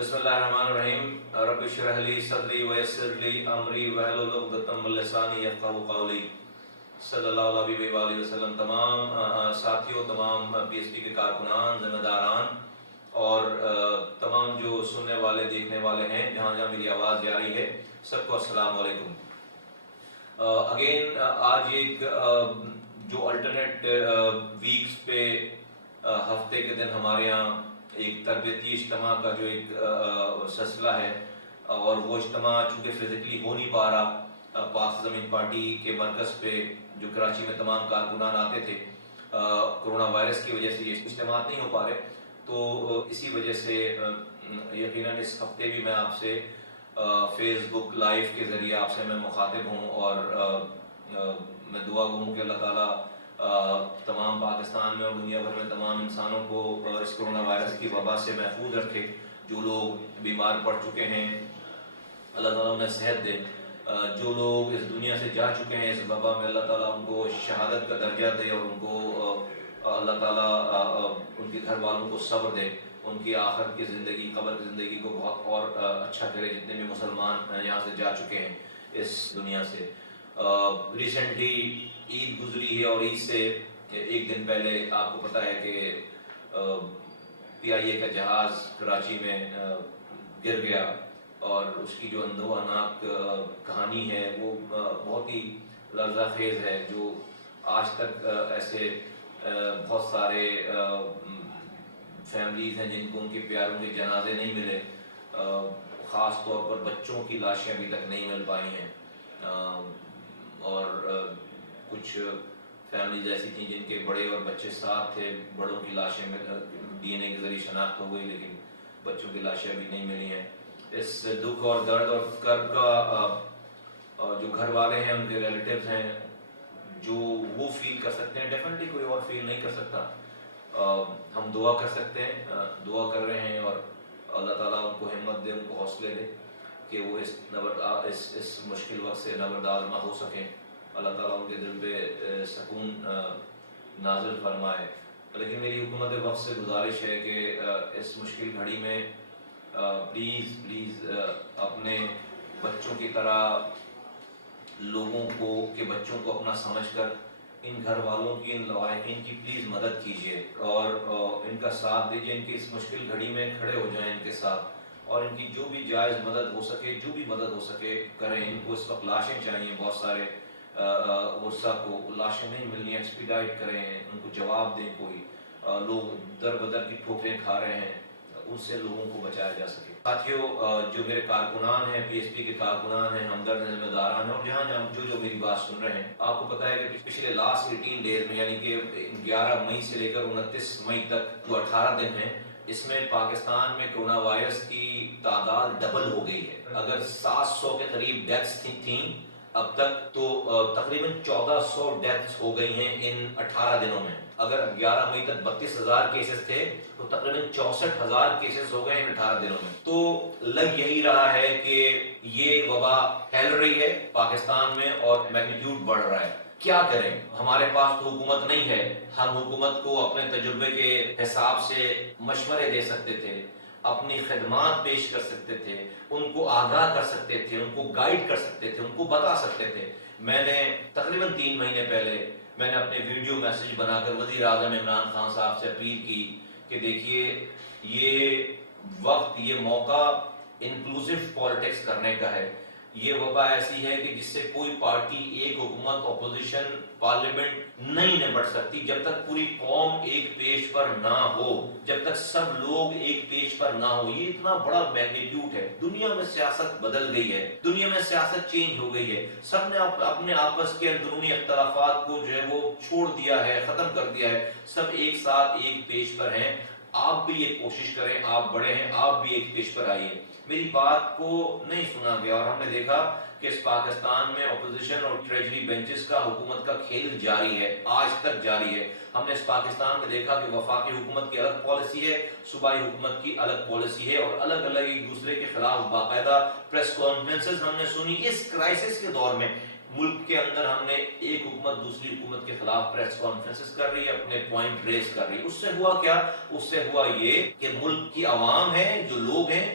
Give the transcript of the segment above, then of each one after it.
بسم اللہ الرحمن الرحیم رب اشرح لی صدری ویسر لی امری واحلل عقدۃ من لسانی یفقہوا قولی صلی اللہ علیہ وآلہ وسلم۔ تمام ساتھیوں، تمام پی ایس پی کے کارکنان، ذمہ داران اور تمام جو سننے والے دیکھنے والے ہیں جہاں جہاں میری آواز جاری ہے، سب کو السلام علیکم۔ اگین آج ایک جو الٹرنیٹ ویکس پہ ہفتے کے دن ہمارے یہاں ایک تربیتی اجتماع کا جو ایک سلسلہ ہے، اور وہ اجتماع چونکہ فزیکلی ہو نہیں پا رہا پاک زمین پارٹی کے مرکز پہ جو کراچی میں تمام کارکنان آتے تھے، کرونا وائرس کی وجہ سے یہ اجتماع نہیں ہو پا رہے، تو اسی وجہ سے یقیناً اس ہفتے بھی میں آپ سے فیس بک لائیو کے ذریعے آپ سے میں مخاطب ہوں، اور میں دعا گو ہوں کہ اللہ تعالیٰ تمام پاکستان میں اور دنیا بھر میں تمام انسانوں کو اس کرونا وائرس کی وبا سے محفوظ رکھے۔ جو لوگ بیمار پڑ چکے ہیں اللہ تعالیٰ انہیں صحت دے، جو لوگ اس دنیا سے جا چکے ہیں اس وبا میں اللہ تعالیٰ ان کو شہادت کا درجہ دے، اور ان کو اللہ تعالیٰ ان کے گھر والوں کو صبر دے، ان کی آخر کی زندگی، قبر کی زندگی کو بہت اور اچھا کرے، جتنے بھی مسلمان یہاں سے جا چکے ہیں اس دنیا سے۔ ریسنٹلی عید گزری ہے، اور عید سے ایک دن پہلے آپ کو پتہ ہے کہ پی آئی اے کا جہاز کراچی میں گر گیا، اور اس کی جو اندوہناک کہانی ہے وہ بہت ہی لرزہ خیز ہے، جو آج تک ایسے بہت سارے فیملیز ہیں جن کو ان کے پیاروں کے جنازے نہیں ملے، خاص طور پر بچوں کی لاشیں ابھی تک نہیں مل پائی ہیں، اور کچھ فیملیز ایسی تھیں جن کے بڑے اور بچے ساتھ تھے، بڑوں کی لاشیں ڈی این اے کے ذریعے شناخت ہو گئی، لیکن بچوں کی لاشیں ابھی نہیں ملی ہیں۔ اس دکھ اور درد اور کرب کا جو گھر والے ہیں، ان کے ریلیٹیوز ہیں، جو وہ فیل کر سکتے ہیں، ڈیفینیٹلی کوئی اور فیل نہیں کر سکتا۔ ہم دعا کر سکتے ہیں، دعا کر رہے ہیں، اور اللہ تعالیٰ ان کو ہمت دے، ان کو حوصلے دے کہ وہ اس مشکل وقت سے نبردار نہ ہو سکیں۔ اللہ تعالیٰ ان کے دل پہ سکون نازل فرمائے۔ لیکن میری حکومت وقت سے گزارش ہے کہ اس مشکل گھڑی میں پلیز اپنے بچوں کی طرح لوگوں کو کہ بچوں کو اپنا سمجھ کر ان گھر والوں کی، ان لواحقین کی پلیز مدد کیجیے، اور ان کا ساتھ دیجیے، ان کی اس مشکل گھڑی میں کھڑے ہو جائیں ان کے ساتھ، اور ان کی جو بھی جائز مدد ہو سکے، جو بھی مدد ہو سکے کریں۔ ان کو اس وقت لاشیں چاہیے، بہت سارے ورثہ کو لاشیں نہیں ملنی، ایکسپیڈائٹ کریں، ان کو جواب دیں، کوئی لوگ در بدر کی ٹھوکریں کھا رہے ہیں، ان سے لوگوں کو بچایا جا سکے۔ ساتھیوں، جو میرے کارکنان ہیں، پی ایس پی کے کارکنان ہیں، ہمدرد ہیں، ذمہ داران ہیں، اور جہاں جہاں جو میری بات سن رہے ہیں، آپ کو پتہ ہے کہ پچھلے لاسٹ 18 ڈیز میں، یعنی کہ 11 مئی سے لے کر 29 مئی تک جو 18 دن ہیں، اس میں پاکستان میں کرونا وائرس کی تعداد ڈبل ہو گئی ہے۔ اگر 700 کے قریب ڈیتھس تھیں اب تک، تو تقریباً 1400 ڈیتھس ہو گئی ہیں ان 18 دنوں میں۔ اگر 11 مئی تک 32,000 کیسز تھے تو تقریباً 64,000 کیسز ہو گئے ان 18 دنوں میں۔ تو لگ یہی رہا ہے کہ یہ وبا پھیل رہی ہے پاکستان میں، اور میگنیٹیوڈ بڑھ رہا ہے۔ کیا کریں؟ ہمارے پاس تو حکومت نہیں ہے، ہم حکومت کو اپنے تجربے کے حساب سے مشورے دے سکتے تھے، اپنی خدمات پیش کر سکتے تھے، ان کو آگاہ کر سکتے تھے، ان کو گائیڈ کر سکتے تھے، ان کو بتا سکتے تھے۔ میں نے تقریباً 3 مہینے پہلے میں نے اپنے ویڈیو میسج بنا کر وزیر اعظم عمران خان صاحب سے اپیل کی کہ دیکھیے، یہ وقت، یہ موقع انکلوسیو پالیٹکس کرنے کا ہے۔ یہ وبا ایسی ہے کہ جس سے کوئی پارٹی، ایک حکومت، اپوزیشن، پارلیمنٹ نہیں نمٹ سکتی جب تک پوری قوم ایک پیج پر نہ ہو، جب تک سب لوگ ایک پیج پر نہ ہو۔ یہ اتنا بڑا میگنیٹیوڈ ہے۔ دنیا میں سیاست بدل گئی ہے، دنیا میں سیاست چینج ہو گئی ہے، سب نے اپنے آپس کے اندرونی اختلافات کو جو ہے وہ چھوڑ دیا ہے، ختم کر دیا ہے، سب ایک ساتھ ایک پیج پر ہیں۔ آپ بھی یہ کوشش کریں، آپ بڑے ہیں، آپ بھی ایک پیج پر آئیے۔ میری بات کو نہیں سنا گیا، اور ہم نے دیکھا کہ اس پاکستان میں اپوزیشن اور ٹریجری بینچز کا حکومت کا کھیل جاری ہے، آج تک جاری ہے۔ ہم نے اس پاکستان میں دیکھا کہ وفاقی حکومت کی الگ پالیسی ہے، صوبائی حکومت کی الگ پالیسی ہے، اور الگ الگ ایک دوسرے کے خلاف باقاعدہ پریس کانفرنسز ہم نے سنی۔ اس کرائسس کے دور میں ملک کے اندر ہم نے ایک حکومت دوسری حکومت کے خلاف پریس کانفرنسز کر رہی ہے، اپنے پوائنٹ ریز کر رہی ہے۔ اس سے ہوا کیا؟ اس سے ہوا یہ کہ ملک کی عوام ہے، جو لوگ ہیں،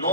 9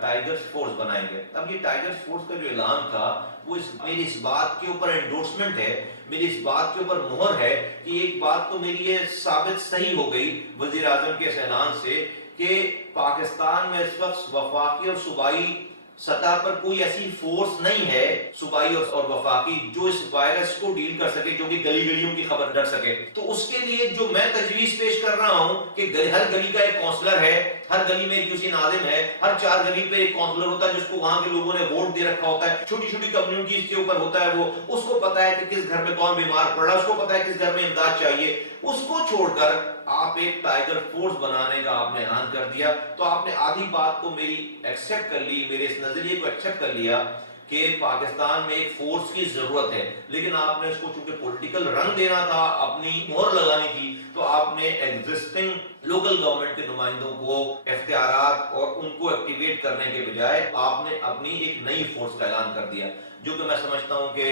ٹائگر فورس بنائیں گے. اب یہ ٹائگر فورس کا جو اعلان تھا وہ میری اس بات کے اوپر انڈورسمنٹ ہے, میری اس بات کے اوپر مہر ہے کہ ایک بات تو میری یہ ثابت صحیح ہو گئی وزیر اعظم کے اس اعلان سے کہ پاکستان میں اس وقت وفاقی اور صوبائی سطح پر کوئی ایسی فورس نہیں ہے صوبائی اور وفاقی جو اس وائرس کو ڈیل کر سکے, جو کہ گلی گلیوں کی خبر رکھ سکے. تو اس کے لیے جو میں تجویز پیش کر رہا ہوں کہ ہر گلی کا ایک کونسلر ہے, ہر گلی میں ایک کسی ناظم ہے, ہر 4 گلی پہ ایک کونسلر ہوتا ہے جس کو وہاں کے لوگوں نے ووٹ دے رکھا ہوتا ہے, چھوٹی چھوٹی کمیونٹیز کے اوپر ہوتا ہے, وہ اس کو پتا ہے کہ کس گھر میں کون بیمار پڑ رہا ہے, اس کو پتا ہے کس گھر میں امداد چاہیے. اس کو چھوڑ کر آپ ایک ٹائگر فورس بنانے کا آپ نے اعلان کر دیا. تو آپ نے آدھی بات تو میری ایکسپٹ کر لی, میرے اس نظریے کو ایکسپٹ کر لیا کہ پاکستان میں ایک فورس کی ضرورت ہے, لیکن آپ نے اس کو چونکہ پولیٹیکل رنگ دینا تھا, اپنی مہر لگانی تھی, تو آپ نے ایگزسٹنگ لوکل گورنمنٹ کے نمائندوں کو اختیارات اور ان کو ایکٹیویٹ کرنے کے بجائے آپ نے اپنی ایک نئی فورس کا اعلان کر دیا, جو کہ میں سمجھتا ہوں کہ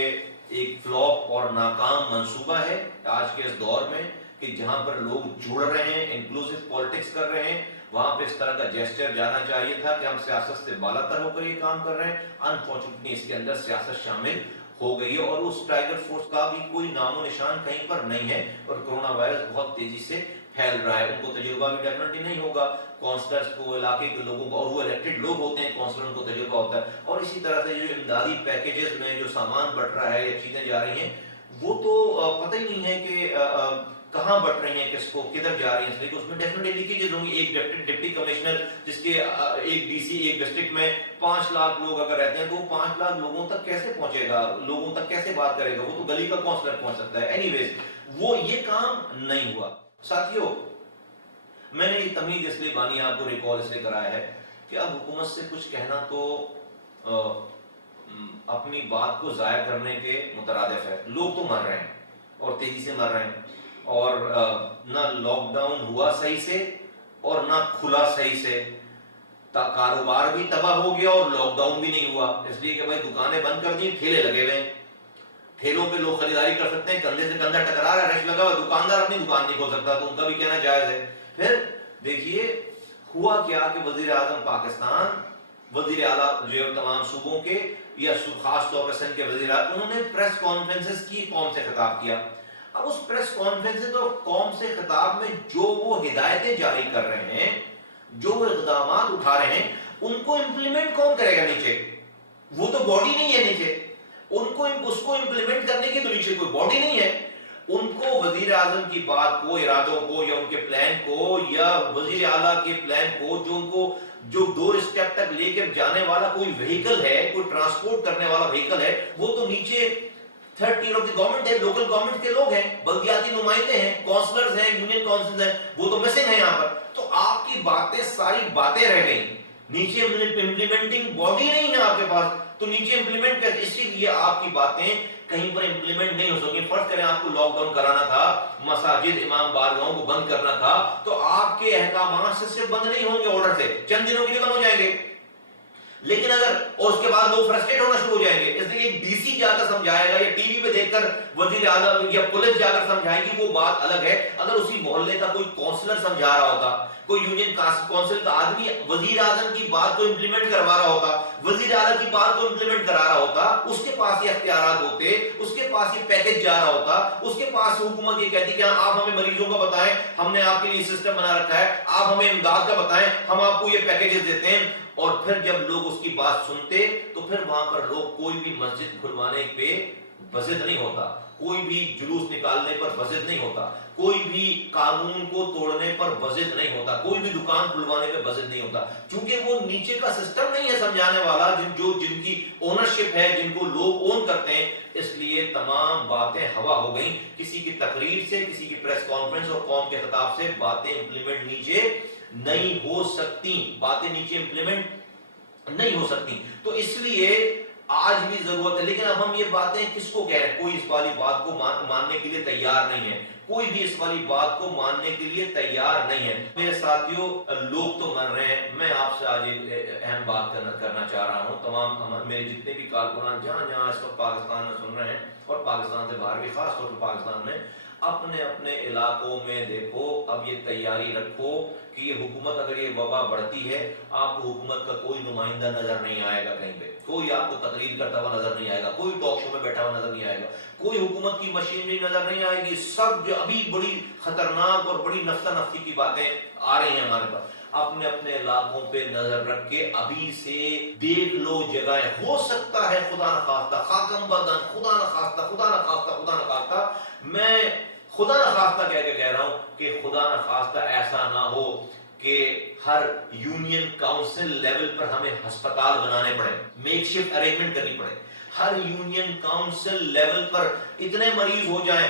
ایک فلاپ اور ناکام منصوبہ ہے آج کے اس دور میں, کہ جہاں پر لوگ جڑ رہے ہیں, انکلوسیو پالیٹکس کر رہے ہیں, وہاں پہ اس طرح کا جیسچر جانا چاہیے تھا کہ ہم سیاست سے بالا تر ہو کر یہ کام کر رہے ہیں. انفارچونیٹلی اس کے اندر سیاست شامل ہو گئی ہے اور اس ٹائگر فورس کا بھی کوئی نام و نشان کہیں پر نہیں ہے, اور کرونا وائرس بہت تیزی سے پھیل رہا ہے. ان کو تجربہ بھی ڈیفینیٹلی نہیں ہوگا, کونسلرز کو, علاقے کے لوگوں کو, اور وہ الیکٹڈ لوگ ہوتے ہیں, کونسلر کو تجربہ ہوتا ہے. اور اسی طرح سے جو امدادی پیکیجز میں جو سامان بٹ رہا ہے یا چیزیں جا رہی ہیں, وہ تو پتہ ہی نہیں ہے کہ کہاں بٹ رہی ہیں, کس کو, کدھر جا رہی ہیں, اس لیے کہ اس میں ڈیفینیٹلی لیکیجز ہوں گی. ایک ڈپٹی کمشنر جس کے ایک ڈی سی ایک ڈسٹرکٹ میں 5 لاکھ لوگ اگر رہتے ہیں تو 5 لاکھ لوگوں تک کیسے پہنچے گا, لوگوں تک کیسے بات کرے گا, وہ تو گلی کا کونسلر پہنچ سکتا ہے. اینی ویز وہ یہ کام نہیں ہوا. ساتھیوں, میں نے یہ تمہید اس لیے بانی آپ کو ریکال اس لیے کرایا ہے کہ اب حکومت سے کچھ کہنا تو اپنی بات کو ضائع کرنے کے مترادف ہے. لوگ تو مر رہے ہیں اور تیزی سے مر رہے ہیں, اور نہ لاک ڈاؤن ہوا صحیح سے اور نہ کھلا صحیح سے, کاروبار بھی تباہ ہو گیا اور لاک ڈاؤن بھی نہیں ہوا, اس لیے کہ بھائی دکانیں بند کر دی, ٹھیلے لگے ہوئے ہیں, ٹھیلوں پہ لوگ خریداری کر سکتے ہیں, کندھے سے کندھا ٹکرا رہا ہے, رش لگا ہوا, دکاندار اپنی دکان نہیں کھول سکتا, تو ان کا بھی کہنا جائز ہے. پھر دیکھیے ہوا کیا کہ وزیر اعظم پاکستان, وزیر اعلیٰ جو تمام صوبوں کے یا خاص طور پر سندھ کے وزیر اعظم, انہوں نے پریس کانفرنسز کی, قوم سے خطاب کیا. اب اس پریس کانفرنس اور قوم سے خطاب میں جو وہ ہدایتیں جاری کر رہے ہیں, جو وہ اقدامات اٹھا رہے ہیں, ان کو امپلیمنٹ کون کرے گا نیچے؟ وہ تو باڈی نہیں ہے نیچے, ان کو اس کو امپلیمنٹ کرنے کی تو نیچے کوئی باڈی نہیں ہے. ان کو وزیر اعظم کی بات کو, ارادوں کو, یا ان کے پلان کو, یا وزیر اعلیٰ کے پلان کو, جو ان کو جو 2 اسٹیپ تک لے کر جانے والا کوئی وہیکل ہے, کوئی ٹرانسپورٹ کرنے والا وہیکل ہے, وہ تو نیچے third tier of the government ہے, لوکل گورنمنٹ کے لوگ ہیں, بلدیاتی نمائندے ہیں, کونسلرز ہیں, یونین کونسلز ہیں, وہ تو مسنگ ہیں یہاں پر. تو آپ کی باتیں ساری باتیں رہ گئیں, نیچے امپلیمنٹنگ باڈی نہیں ہے آپ کے پاس, تو نیچے امپلیمنٹ کر, اسی لیے آپ کی باتیں کہیں پر امپلیمنٹ نہیں ہو سکی. فرض کریں آپ کو لاک ڈاؤن کرانا تھا, مساجد, امام بارگاہوں کو بند کرنا تھا, تو آپ کے احکامات سے صرف بند نہیں ہوں گے آرڈر سے, چند دنوں کے لیے بند ہو جائیں گے, لیکن اگر اور اس کے بعد لوگ فرسٹریٹ ہونا شروع ہو جائیں گے. اس لیے ایک ڈی سی جا کر سمجھائے گا یا ٹی وی پہ دیکھ کر وزیر اعظم یا پولیس جا کر سمجھائے گی, وہ بات الگ ہے. اگر اسی محلے کا کوئی کونسلر سمجھا رہا ہوتا, کوئی یونین کونسل کا آدمی وزیر اعظم کی بات کو امپلیمنٹ کروا رہا ہوتا, وزیر اعظم کی بات کو امپلیمنٹ کرا رہا ہوتا, اس کے پاس یہ اختیارات ہوتے, اس کے پاس یہ پیکج جا رہا ہوتا, اس کے پاس حکومت یہ کہتی کہ آپ ہمیں مریضوں کا بتائیں, ہم نے آپ کے لیے سسٹم بنا رکھا ہے, آپ ہمیں امداد کا بتائیں, ہم آپ کو یہ پیکیجز دیتے ہیں. اور پھر جب لوگ اس کی بات سنتے تو پھر وہاں پر لوگ کوئی بھی مسجد کھلوانے پہ بضد نہیں ہوتا, کوئی بھی جلوس نکالنے پر بضد نہیں ہوتا, کوئی بھی قانون کو توڑنے پر بضد نہیں ہوتا, کوئی بھی دکان کھلوانے پہ بضد نہیں ہوتا, کیونکہ وہ نیچے کا سسٹم نہیں ہے سمجھانے والا, جن کی اونرشپ ہے, جن کو لوگ اون کرتے ہیں. اس لیے تمام باتیں ہوا ہو گئیں. کسی کی تقریر سے, کسی کی پریس کانفرنس اور قوم کے خطاب سے باتیں امپلیمنٹ نیچے نہیں ہو سکتی, باتیں نیچے امپلیمنٹ نہیں ہو سکتی. تو اس لیے آج بھی ضرورت ہے. لیکن اب ہم یہ باتیں کس کو کہہ رہے ہیں؟ کوئی اس والی بات کو ماننے کے لیے تیار نہیں ہے, کوئی بھی اس والی بات کو ماننے کے لیے تیار نہیں ہے. میرے ساتھیوں, لوگ تو مر رہے ہیں. میں آپ سے آج ایک اہم بات کرنا چاہ رہا ہوں. تمام میرے جتنے بھی کارکنان جہاں جہاں اس وقت پاکستان میں سن رہے ہیں, اور پاکستان سے باہر بھی, خاص طور پر پاکستان میں, اپنے اپنے علاقوں میں دیکھو، اب یہ تیاری رکھو کہ یہ حکومت اگر یہ وبا بڑھتی ہے، آپ کو حکومت کا کوئی نمائندہ نظر نہیں آئے گا کہیں پہ، کوئی آپ کو تقریر کرتا ہوا نظر نہیں آئے گا، کوئی ٹاک شو میں بیٹھا ہوا نظر نہیں آئے گا، کوئی حکومت کی مشینری نظر نہیں آئے گی. سب جو ابھی بڑی خطرناک اور بڑی نفسا نفسی کی باتیں آ رہی ہیں ہمارے پاس، اپنے اپنے علاقوں پہ نظر رکھ کے ابھی سے دیکھ لو جگہیں. ہو سکتا ہے خدا نخواستہ، خاکم بدن، خدا نخواستہ، خدا نخواستہ، خدا نخواستہ، میں خدا نخواستہ کہہ کے کہہ رہا ہوں کہ خدا نخواستہ ایسا نہ ہو کہ ہر یونین کاؤنسل لیول پر ہمیں ہسپتال بنانے پڑے، میک شفٹ ارینجمنٹ کرنی پڑے. ہر یونین کاؤنسل لیول پر اتنے مریض ہو جائیں.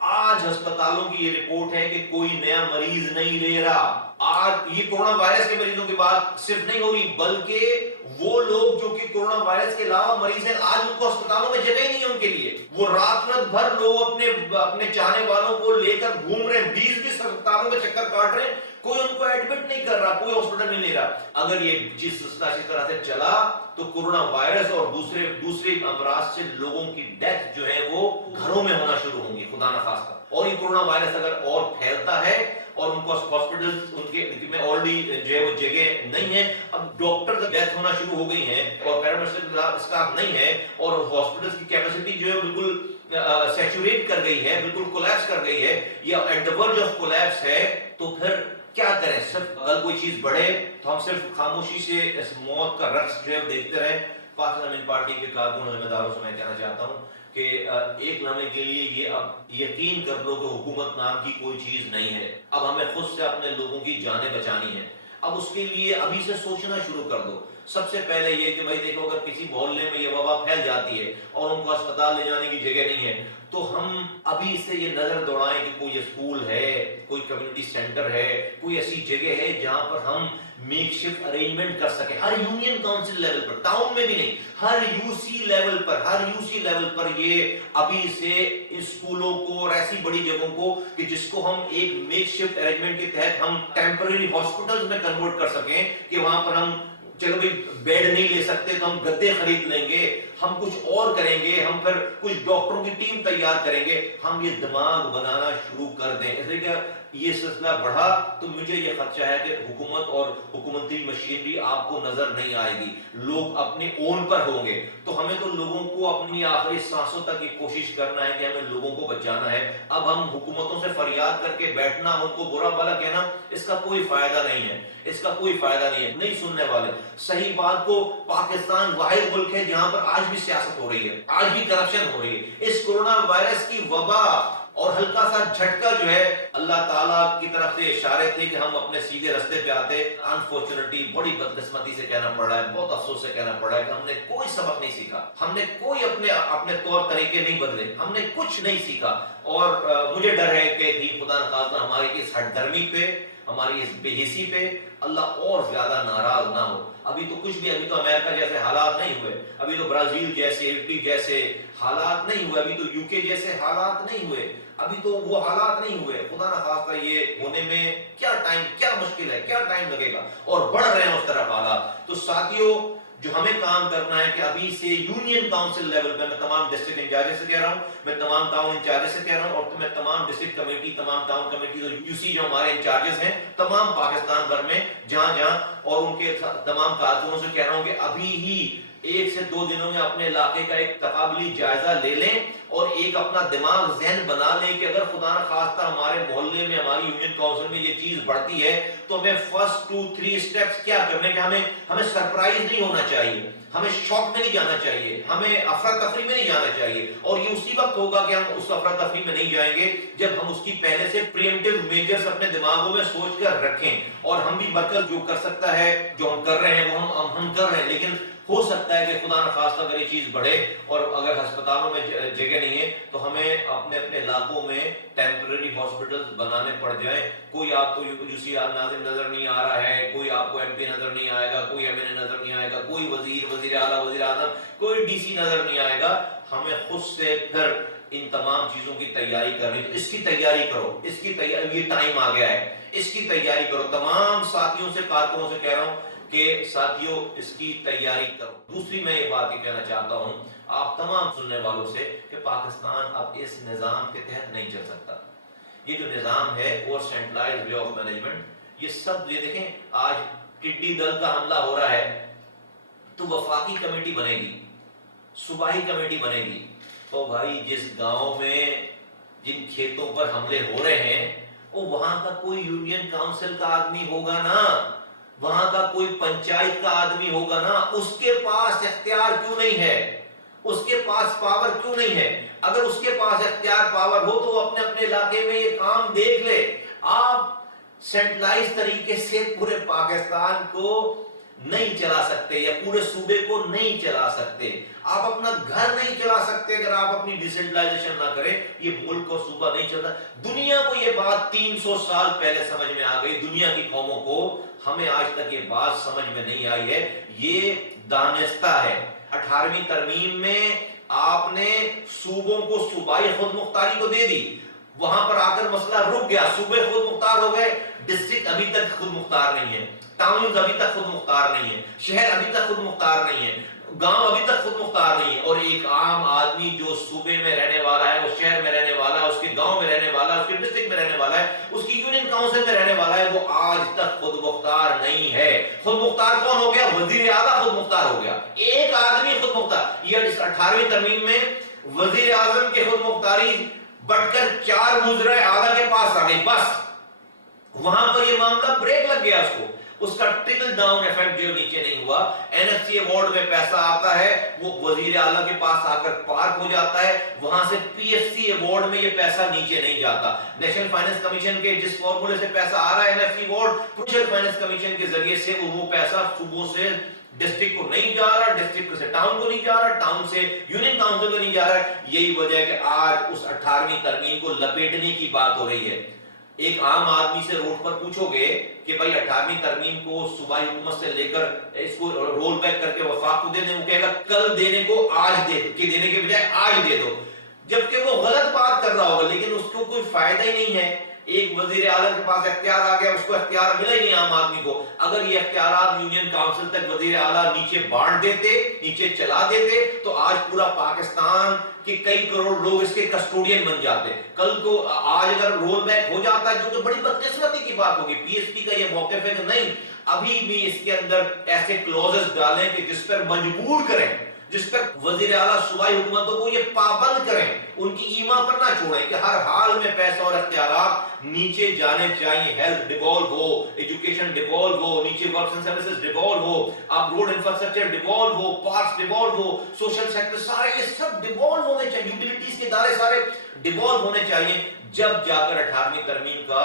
آج ہسپتالوں کی یہ رپورٹ ہے کہ کوئی نیا مریض نہیں لے رہا. آج یہ کورونا وائرس کے مریضوں کی بات صرف نہیں ہو رہی، بلکہ وہ لوگ جو کہ کورونا وائرس کے علاوہ مریض ہیں، آج ان کو ہسپتالوں میں جگہ ہی نہیں ہے ان کے لیے. وہ رات بھر لوگ اپنے چاہنے والوں کو لے کر گھوم رہے ہیں، 20 ہسپتالوں میں چکر کاٹ رہے ہیں، کوئی ان کو ایڈمٹ نہیں کر رہا، کوئی ہاسپٹل نہیں لے رہا. اگر یہ جس طرح سے چلا تو کورونا وائرس اور دوسرے امراض سے لوگوں کی ڈیتھ جو ہے وہ گھروں میں ہونا شروع ہوں گی، خدا نخواستہ. اور یہ کورونا وائرس اگر اور پھیلتا ہے اور ان کو ہاسپٹل ان کے میں آلریڈی جو ہے وہ جگہ نہیں ہے، اب ڈاکٹر کی ڈیتھ ہونا شروع ہو گئی ہیں اور پیرامیڈیکل اسٹاف نہیں ہے اور ہاسپٹل کی کیپیسٹی جو ہے بالکل سیچوریٹ کر گئی ہے، بالکل کولیپس کر گئی ہے یا ایٹ دی ورج آف کولیپس ہے، تو پھر کیا کریں؟ صرف اگر کوئی چیز بڑھے تو ہم صرف خاموشی سے اس موت کا رقص جو ہے دیکھتے رہیں. پاکستان امین پارٹی کے کارکن و ذمہ داروں سے میں کہنا چاہتا ہوں کہ ایک لمحے کے لیے یہ اب یقین کر لو کہ حکومت نام کی کوئی چیز نہیں ہے. اب ہمیں خود سے اپنے لوگوں کی جانیں بچانی ہے. اب اس کے لیے ابھی سے سوچنا شروع کر دو. سب سے پہلے یہ کہ بھائی دیکھو، اگر کسی محلے میں یہ وبا پھیل جاتی ہے اور ان کو اسپتال لے جانے کی جگہ نہیں ہے، تو ہم ابھی سے یہ نظر دوڑائیں کہ کوئی اسکول ہے، کوئی کمیونٹی سینٹر ہے، کوئی ایسی جگہ ہے جہاں پر ہم میک شفٹ ارینجمنٹ کر سکیں. ہر یونین کاؤنسل لیول پر، ٹاؤن میں بھی نہیں، ہر یو سی لیول پر یہ ابھی سے اسکولوں کو اور ایسی بڑی جگہوں کو کہ جس کو ہم ایک میک شفٹ ارینجمنٹ کے تحت ہم ٹیمپرری ہاسپٹلز میں کنورٹ کر سکیں کہ وہاں پر ہم چلو بھائی بیڈ نہیں لے سکتے تو ہم گدے خرید لیں گے، ہم کچھ اور کریں گے، ہم پھر کچھ ڈاکٹروں کی ٹیم تیار کریں گے. ہم یہ دماغ بنانا شروع کر دیں. اس لیے کہ یہ سلسلہ بڑھا تو مجھے یہ خدشہ ہے کہ حکومت اور حکومتی مشینری آپ کو نظر نہیں آئے گی، لوگ اپنے اون پر ہوں گے. تو ہمیں تو لوگوں کو اپنی آخری سانسوں تک یہ کوشش کرنا ہے کہ ہمیں لوگوں کو بچانا ہے. اب ہم حکومتوں سے فریاد کر کے بیٹھنا، ان کو برا بھلا کہنا، اس کا کوئی فائدہ نہیں ہے، اس کا کوئی فائدہ نہیں ہے. نہیں سننے والے. صحیح بات کو پاکستان واحد ملک ہے جہاں پر آج بھی سیاست ہو رہی ہے، آج بھی کرپشن ہو رہی ہے. اس کورونا وائرس کی وبا اور ہلکا سا جھٹکا جو ہے، اللہ تعالیٰ کی طرف سے اشارے تھے کہ ہم اپنے سیدھے رستے پہ آتے. انفارچونیٹلی بڑی بدقسمتی سے کہنا پڑ رہا ہے، بہت افسوس سے کہنا پڑ رہا ہے کہ ہم نے کوئی سبق نہیں سیکھا، ہم نے کوئی اپنے طور طریقے نہیں بدلے، ہم نے کچھ نہیں سیکھا. اور مجھے ڈر ہے کہ خدا نخواستہ ہماری اس ہٹ درمی پہ، ہماری اس بے حسی پہ اللہ اور زیادہ ناراض نہ ہو. ابھی تو کچھ بھی، ابھی تو امریکہ جیسے حالات نہیں ہوئے، ابھی تو برازیل جیسے، اٹلی جیسے حالات نہیں ہوئے، ابھی تو یو کے جیسے حالات نہیں ہوئے، ابھی تو وہ حالات نہیں ہوئے. خدا نخواستہ یہ ہونے میں کیا مشکل ہے، کیا ٹائم لگے گا، اور بڑھ رہے ہیں اس طرف حالات. تو ساتھیوں، جو ہمیں کام کرنا ہے کہ ابھی سے یونین کاؤنسل لیول پہ، میں تمام ڈسٹرکٹ انچارجز سے کہہ رہا ہوں، میں تمام ٹاؤن انچارجز سے کہہ رہا ہوں، اور میں تمام ڈسٹرکٹ کمیٹی، تمام ٹاؤن کمیٹی اور یو سی جو ہمارے انچارجز ہیں تمام پاکستان بھر میں جہاں اور ان کے تمام کارکنوں سے کہہ رہا ہوں کہ ابھی ہی 1 سے 2 دنوں میں اپنے علاقے کا ایک تقابلی جائزہ لے لیں اور ایک اپنا دماغ ذہن بنا لیں کہ اگر خدا نخواستہ ہمارے محلے میں، ہماری یونین کاؤنسل میں یہ چیز بڑھتی ہے تو ہمیں فرسٹ 2-3 سٹیپس کیا کرنے کہ ہمیں سرپرائز نہیں ہونا چاہیے، ہمیں شوق میں نہیں جانا چاہیے، ہمیں افراتفری میں نہیں جانا چاہیے. اور یہ اسی وقت ہوگا کہ ہم اس افراتفری میں نہیں جائیں گے جب ہم اس کی پہلے سے پریمپٹیو میجرز اپنے دماغوں میں سوچ کر رکھیں. اور ہم بھی مرکز جو کر سکتا ہے، جو ہم کر رہے ہیں وہ ہم کر رہے ہیں. لیکن ہو سکتا ہے کہ خدا نخواستہ اگر یہ چیز بڑھے اور اگر ہسپتالوں میں جگہ نہیں ہے تو ہمیں اپنے علاقوں میں ٹیمپرری ہاسپٹلز بنانے پڑ جائیں. کوئی آپ کو یو سی آر ناظم نظر نہیں آ رہا ہے، کوئی آپ کو ایم پی نظر نہیں آئے گا، کوئی ایم این اے نظر نہیں آئے گا، کوئی وزیر اعلیٰ، وزیر اعظم، کوئی ڈی سی نظر نہیں آئے گا. ہمیں خود سے پھر ان تمام چیزوں کی تیاری کرنی. تو اس کی تیاری کرو، اس کی تیاری، یہ ٹائم آ گیا ہے، اس کی تیاری کرو. تمام ساتھیوں سے، کارکنوں سے کہہ رہا ہوں کہ ساتھیوں اس کی تیاری کرو. دوسری میں یہ بات کہنا چاہتا ہوں آپ تمام سننے والوں سے کہ پاکستان اب اس نظام کے تحت نہیں چل سکتا. یہ جو نظام ہے اور سینٹرلائز وے آف مینجمنٹ، یہ سب یہ دیکھیں آج ٹڈی دل کا حملہ ہو رہا ہے تو وفاقی کمیٹی بنے گی، صوبائی کمیٹی بنے گی، تو بھائی جس گاؤں میں جن کھیتوں پر حملے ہو رہے ہیں وہ وہاں کا کوئی یونین کاؤنسل کا آدمی ہوگا نا، وہاں کا کوئی پنچایت کا آدمی ہوگا نا، اس کے پاس اختیار کیوں نہیں ہے، اس کے پاس پاور کیوں نہیں ہے؟ اگر اس کے پاس اختیار پاور ہو تو وہ اپنے اپنے علاقے میں یہ کام دیکھ لے۔ آپ سینٹرلائز طریقے سے پورے پاکستان کو نہیں چلا سکتے یا پورے صوبے کو نہیں چلا سکتے، آپ اپنا گھر نہیں چلا سکتے اگر آپ اپنی ڈیسنٹرلائزیشن نہ کریں، یہ ملک اور صوبہ نہیں چلتا۔ دنیا کو یہ بات 300 سال پہلے سمجھ میں آ گئی، دنیا کی قوموں کو، ہمیں آج تک یہ بات سمجھ میں نہیں آئی ہے، یہ دانستہ ہے۔ 18ویں ترمیم میں آپ نے صوبوں کو صوبائی خود مختاری کو دے دی، وہاں پر آ کر مسئلہ رک گیا، صوبے خود مختار ہو گئے، ڈسٹرکٹ ابھی تک خود مختار نہیں ہے، ٹاؤنز ابھی تک خود مختار نہیں ہے، شہر ابھی تک خود مختار نہیں ہے، گاؤں ابھی تک خود مختار نہیں ہے، اور ایک عام آدمی جو صوبے میں رہنے والا ہے، وہ شہر میں رہنے والا ہے، اس کے گاؤں میں رہنے والا ہے، اس کے ڈسٹرکٹ میں رہنے والا ہے، اس کی یونین کاؤنسل میں رہنے والا ہے، وہ آج تک خود مختار نہیں ہے۔ خود مختار کون ہو گیا؟ وزیر اعلیٰ خود مختار ہو گیا، ایک آدمی خود مختار۔ یہ 18ویں ترمیم میں وزیر اعظم کے خود مختاری بٹ کر 4 وزرائے اعلیٰ کے پاس آ گئی، بس وہاں پر یہ معاملہ بریک لگ گیا، اس کو اس کا ٹرکل ڈاؤن ایفیکٹ جو نیچے نہیں ہوا۔ این ایف سی ایوارڈ میں پیسہ آتا ہے، وہ وزیر اعلیٰ کے پاس آ کر پارک ہو جاتا ہے، وہاں سے پی ایف سی ایوارڈ میں یہ پیسہ نیچے نہیں جاتا۔ نیشنل فائنانس کمیشن کے جس فارمولے سے پیسہ آ رہا ہے N F C award, provincial finance commission کے ذریعے سے وہ پیسہ صوبوں سے ڈسٹرکٹ کو نہیں جا رہا، ڈسٹرکٹ سے ٹاؤن کو نہیں جا رہا، ٹاؤن سے یونین کاؤنسل کو نہیں جا رہا ہے۔ یہی وجہ ہے کہ آج اس 18ویں ترمیم کو لپیٹنے کی بات ہو رہی ہے۔ ایک عام آدمی سے روڈ پر پوچھو گے کہ بھائی 18ویں ترمیم کو صوبائی حکومت سے لے کر اس کو رول بیک کر کے وفاق کو دے دیں، وہ کہے گا کل دینے کو آج دے دو، کہ دینے کے بجائے آج دے دو، جبکہ وہ غلط بات کر رہا ہوگا، لیکن اس کو کوئی فائدہ ہی نہیں ہے۔ ایک وزیر اعلیٰ کے پاس اختیار آ گیا، اس کو اختیار ملا ہی نہیں عام آدمی کو۔ اگر یہ اختیارات یونین کاؤنسل تک وزیر اعلیٰ نیچے بانٹ دیتے، نیچے چلا دیتے، تو آج پورا پاکستان کہ کئی کروڑ لوگ اس کے کسٹوڈین بن جاتے۔ کل کو آج اگر رول بیک ہو جاتا ہے جو کہ بڑی بدقسمتی کی بات ہوگی، پی ایس پی کا یہ موقف ہے کہ نہیں، ابھی بھی اس کے اندر ایسے کلوزز ڈالیں کہ جس پر مجبور کریں، جس پر وزیر اعلیٰ صوبائی حکومتوں کو یہ پابند کریں، ان کی ایما پر نہ چھوڑیں کہ ہر حال میں پیسہ اور اختیارات نیچے جانے چاہیے، ہیلتھ ڈیوالو ہو، ایجوکیشن ڈیوالو ہو، نیچے ورکس اینڈ سروسز ڈیوالو ہو، آپ روڈ انفراسٹرکچر ڈیوالو ہو، پارکس ڈیوالو ہو، سوشل سیکٹر سارے یہ سب ڈیوالو ہونے چاہیے، یوٹیلیٹیز کے ادارے سارے ڈیوالو ہونے چاہیے، جب جا کر 18ویں ترمیم کا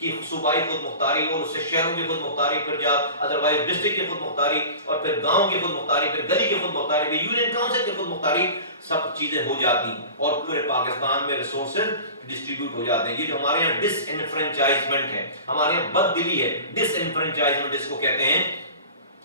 کی صوبائی خود مختاری اور اس سے شہروں کی خود مختاری، پھر جا ادروائز ڈسٹرکٹ کی خود مختاری، اور پھر گاؤں کی خود مختاری، پھر گلی کی خود مختاری، پھر یونین کاؤنسل کی خود مختاری، سب چیزیں ہو جاتی اور پورے پاکستان میں ریسورسز ڈسٹریبیوٹ ہو جاتے ہیں۔ یہ جو ہمارے یہاں ڈس انفرنچائزمنٹ ہے، ہمارے یہاں بد دلی ہے، ڈس انفرنچائزمنٹ جس کو کہتے ہیں،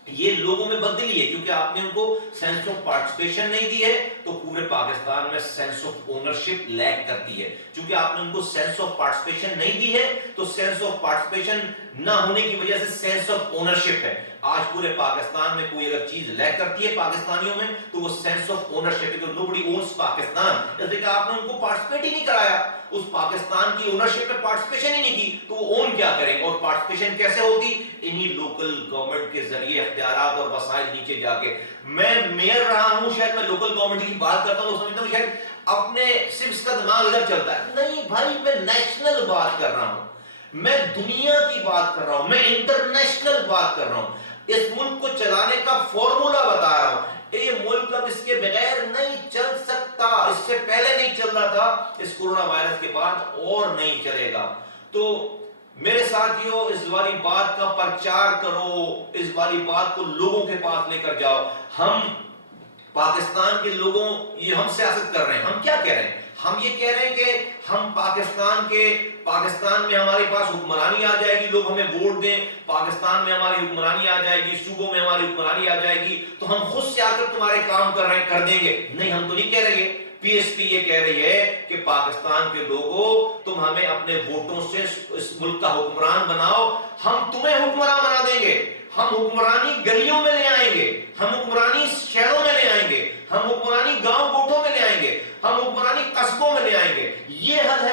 یہ لوگوں میں بدلی ہے کیونکہ آپ نے ان کو سینس آف پارٹیسپیشن نہیں دی ہے، تو پورے پاکستان میں سینس آف اونرشپ لیک کرتی ہے۔ چونکہ آپ نے ان کو سینس آف پارٹیسپیشن نہیں دی ہے تو سینس آف پارٹیسپیشن نہ ہونے کی وجہ سے سینس آف اونرشپ ہے۔ آج پورے پاکستان میں کوئی اگر چیز لیک کرتی ہے پاکستانیوں میں تو وہ سینس آف اونرشپ ہے، کیونکہ نوبڈی اونس پاکستان، اس لیے کہ آپ نے ان کو پارٹیسپیٹ ہی نہیں کرایا، اس پاکستان کی اونرشپ میں پارٹیسپیشن ہی نہیں کی، تو وہ اون کیا کریں؟ اور پارٹیسپیشن کیسے ہوگی؟ انہی لوکل گورنمنٹ کے ذریعے اختیارات اور وسائل نیچے جا کے۔ میں میئر رہا ہوں، شاید میں لوکل گورنمنٹ کی بات کرتا ہوں تو سمجھتا ہوں شاید اپنے صرف کا دماغ ادھر چلتا ہے، نہیں بھائی، میں نیشنل بات کر رہا ہوں، میں دنیا کی بات کر رہا ہوں، میں انٹرنیشنل بات کر رہا ہوں، اس ملک کو چلانے کا فارمولا بتا رہا ہوں۔ یہ ملک اب اس کے بغیر نہیں چل سکتا، اس سے پہلے نہیں چل رہا تھا، اس کورونا وائرس کے بعد اور نہیں چلے گا۔ تو میرے ساتھیوں، اس والی بات کا پرچار کرو، اس والی بات کو لوگوں کے پاس لے کر جاؤ۔ ہم پاکستان کے لوگوں، یہ ہم سیاست کر رہے ہیں، ہم کیا کہہ رہے ہیں؟ ہم یہ کہہ رہے ہیں کہ ہم پاکستان میں ہمارے پاس حکمرانی آ جائے گی، لوگ ہمیں ووٹ دیں، پاکستان میں ہماری حکمرانی آ جائے گی، صوبوں میں ہماری حکمرانی آ جائے گی تو ہم خود سے آ کر تمہارے کام کر دیں گے۔ نہیں، ہم تو نہیں کہہ رہے ہیں۔ پی ایس پی یہ کہہ رہی ہے کہ پاکستان کے لوگوں، تم ہمیں اپنے ووٹوں سے اس ملک کا حکمران بناؤ، ہم تمہیں حکمران بنا دیں گے، ہم حکمرانی گلیوں میں لے آئیں گے، ہم حکمرانی شہروں میں لے آئیں گے، ہم حکمرانی گاؤں کوٹھوں میں لے آئیں گے، ہم حکمرانی قصبوں میں لے آئیں گے۔ یہ حل ہے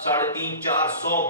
350-400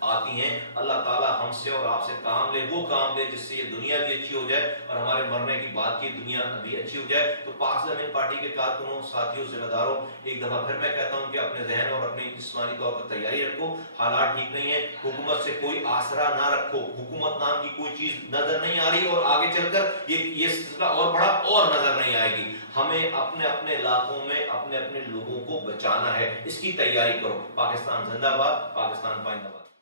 آتی ہیں. اللہ تعالیٰ ہم سے اور آپ سے کام لے، وہ کام لے جس سے یہ دنیا بھی اچھی ہو جائے اور ہمارے مرنے کی بعد کی دنیا بھی اچھی ہو جائے. تو پاک زمین پارٹی کے کارکنوں، ساتھیوں، ذمہ داروں، ایک دفعہ پھر میں کہتا ہوں کہ اپنے ذہن اور اپنی جسمانی طور پر تیاری رکھو. حالات ٹھیک نہیں ہے، حکومت سے کوئی آسرا نہ رکھو. حکومت نام کی کوئی چیز نظر نہیں آ رہی اور آگے چل کر یہ سلسلہ اور بڑا اور نظر نہیں آئے گی. ہمیں اپنے اپنے علاقوں میں اپنے اپنے لوگوں کو بچانا ہے، اس کی تیاری کرو. پاکستان زندہ باد، پاکستان پائندہ باد.